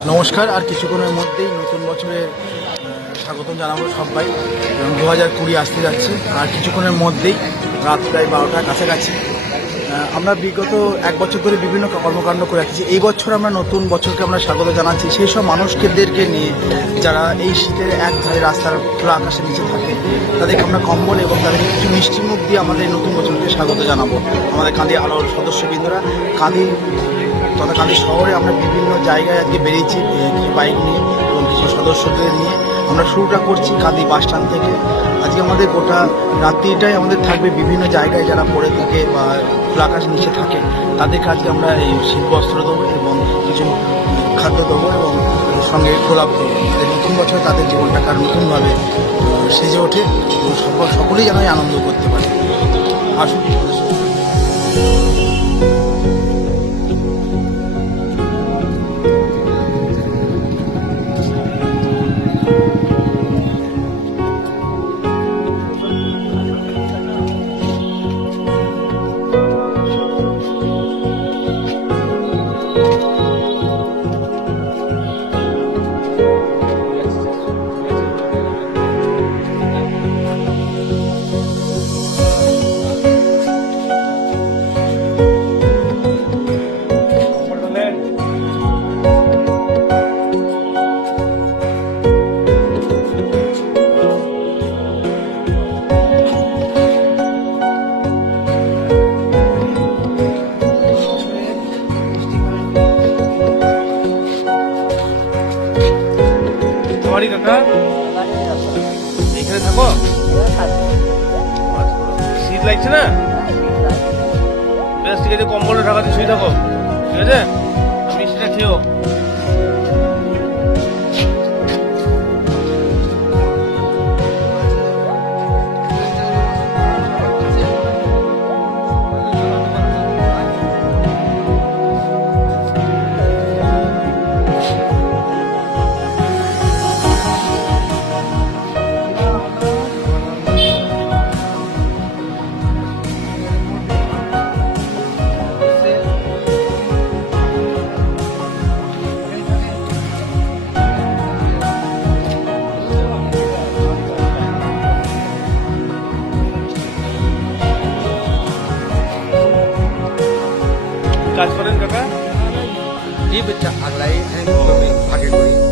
নমস্কার। আর কিছুক্ষণের মধ্যেই নতুন বছরের স্বাগতম জানাবো সবাই। 2020 আসতে যাচ্ছে আর কিছুক্ষণের মধ্যেই রাত প্রায় 12টার কাছাকাছি। আমরা বিগত এক বছর ধরে বিভিন্ন কর্মকাণ্ড করে রাখছি। এই বছর আমরা নতুন বছরকে আমরা স্বাগত জানাচ্ছি সেই সব মানুষদেরকে নিয়ে যারা এই শীতের এক ধারে রাস্তার খোলা আকাশের নিচে থাকে। তাদেরকে আমরা কম্বল এবং তাদেরকে কিছু মিষ্টি মুখ দিয়ে আমাদের নতুন বছরকে স্বাগত জানাবো। আমাদের কাঁদি আলোর সদস্যবৃন্দরা কাঁদি তথা কাঁদি শহরে আমরা বিভিন্ন জায়গায় আজকে বেরিয়েছি কিছু বাইক নিয়ে এবং কিছু সদস্যদের নিয়ে। আমরা শুরুটা করছি কাঁদি বাস স্ট্যান্ড থেকে। আজকে আমাদের গোটা রাত্রিটাই আমাদের থাকবে বিভিন্ন জায়গায় যারা পড়ে থাকে বা খোলা আকাশ নিচে থাকে তাদেরকে আজকে আমরা এই শীত বস্ত্র দেবো এবং কিছু খাদ্য দেবো এবং সঙ্গে গোলাপ দেবো। নতুন বছর তাদের জীবনটাকে আর নতুনভাবে সেজে ওঠে এবং সকলেই যেন আনন্দ করতে পারে। আসুন। বাড়ি কাকা এখানে থাকো? শীত লাগছে না? বেশ ঠিক আছে, কম্বলে ঢাকাতে শুয়ে থাকো, ঠিক আছে? মিষ্টিটা খেয়েও। কাজ করেন কাকা? এই বেচা আগলাই ভাগে করি।